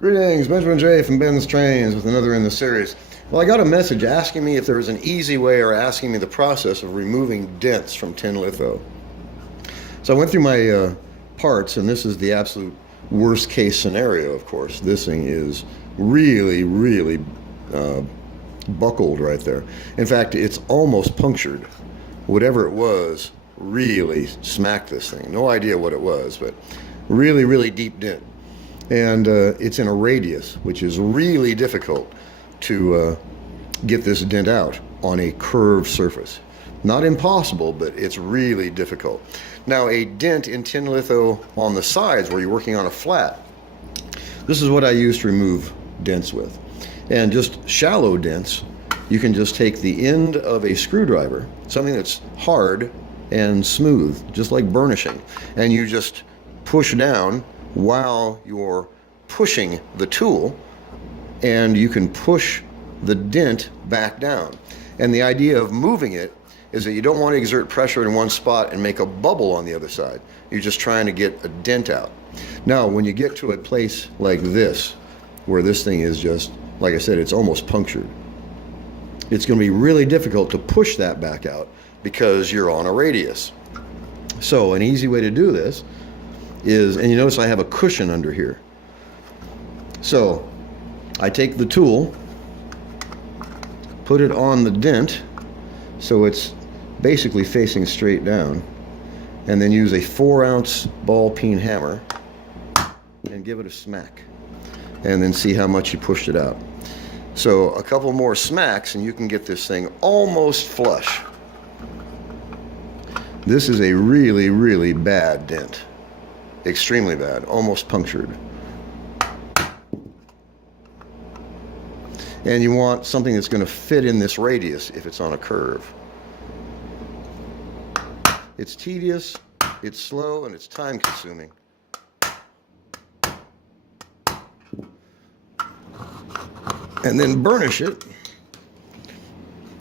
Greetings, Benjamin J from BENZTRAINZ with another in the series. Well, I got a message asking me if there was an easy way or asking me the process of removing dents from tin litho. So I went through my parts, and this is the absolute worst case scenario, of course. This thing is really buckled right there. In fact, it's almost punctured. Whatever it was really smacked this thing. No idea what it was, but really deep dent. And it's in a radius, which is really difficult to get this dent out on a curved surface. Not impossible, but it's really difficult. Now, a dent in tin litho on the sides where you're working on a flat, this is what I use to remove dents with. And just shallow dents, you can just take the end of a screwdriver, something that's hard and smooth, just like burnishing, and you just push down while you're pushing the tool, and you can push the dent back down. And the idea of moving it is that you don't want to exert pressure in one spot and make a bubble on the other side. You're just trying to get a dent out. Now, when you get to a place like this, where this thing is just, like I said, it's almost punctured, it's going to be really difficult to push that back out because you're on a radius. So an easy way to do this is, and you notice I have a cushion under here. So I take the tool, put it on the dent so it's basically facing straight down, and then use a 4-ounce ball peen hammer and give it a smack, and then see how much you pushed it out. So a couple more smacks and you can get this thing almost flush. This is a really bad dent. Extremely bad, almost punctured. And you want something that's going to fit in this radius if it's on a curve. It's tedious, it's slow, and it's time consuming. And then burnish it,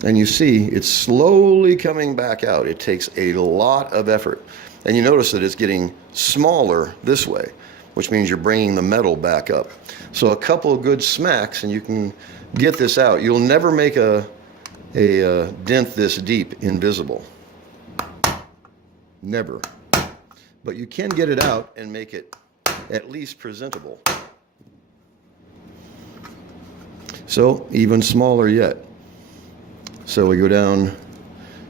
and you see it's slowly coming back out. It takes a lot of effort. And you notice that it's getting smaller this way, which means you're bringing the metal back up. So a couple of good smacks and you can get this out. You'll never make a dent this deep invisible. Never. But you can get it out and make it at least presentable. So even smaller yet. So we go down,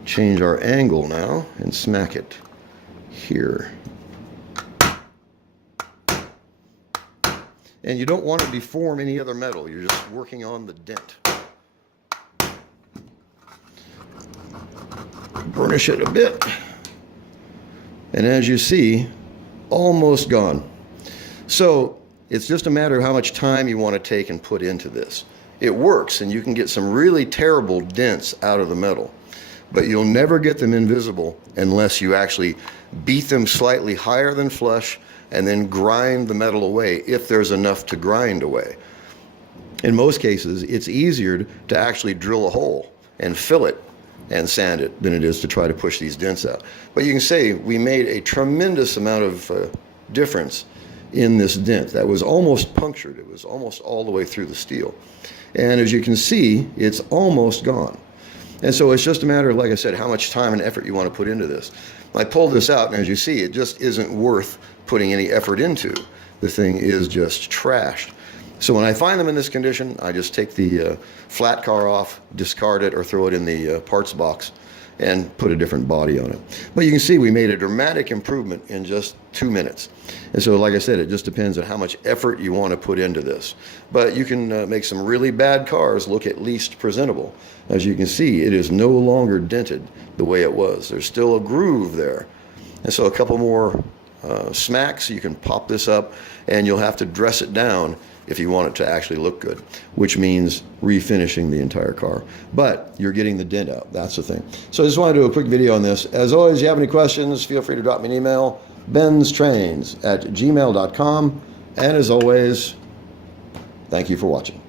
change our angle now, and smack it here. And you don't want to deform any other metal. You're just working on the dent. Burnish it a bit. And as you see, almost gone. So it's just a matter of how much time you want to take and put into this. It works, and you can get some really terrible dents out of the metal, but you'll never get them invisible unless you actually beat them slightly higher than flush and then grind the metal away if there's enough to grind away. In most cases, it's easier to actually drill a hole and fill it and sand it than it is to try to push these dents out. But you can say we made a tremendous amount of difference in this dent. That was almost punctured. It was almost all the way through the steel. And as you can see, it's almost gone. And so it's just a matter of, like I said, how much time and effort you want to put into this. I pulled this out, and as you see, it just isn't worth putting any effort into. The thing is just trashed. So when I find them in this condition, I just take the flat car off, discard it, or throw it in the parts box and put a different body on it. But you can see we made a dramatic improvement in just 2 minutes. And so, like I said, it just depends on how much effort you want to put into this. But you can make some really bad cars look at least presentable. As you can see, it is no longer dented the way it was. There's still a groove there. And so a couple more smacks, you can pop this up, and you'll have to dress it down if you want it to actually look good, which means refinishing the entire car. But you're getting the dent out. That's the thing. So I just want to do a quick video on this. As always, if you have any questions, feel free to drop me an email, BENZTRAINZ@gmail.com. And as always, thank you for watching.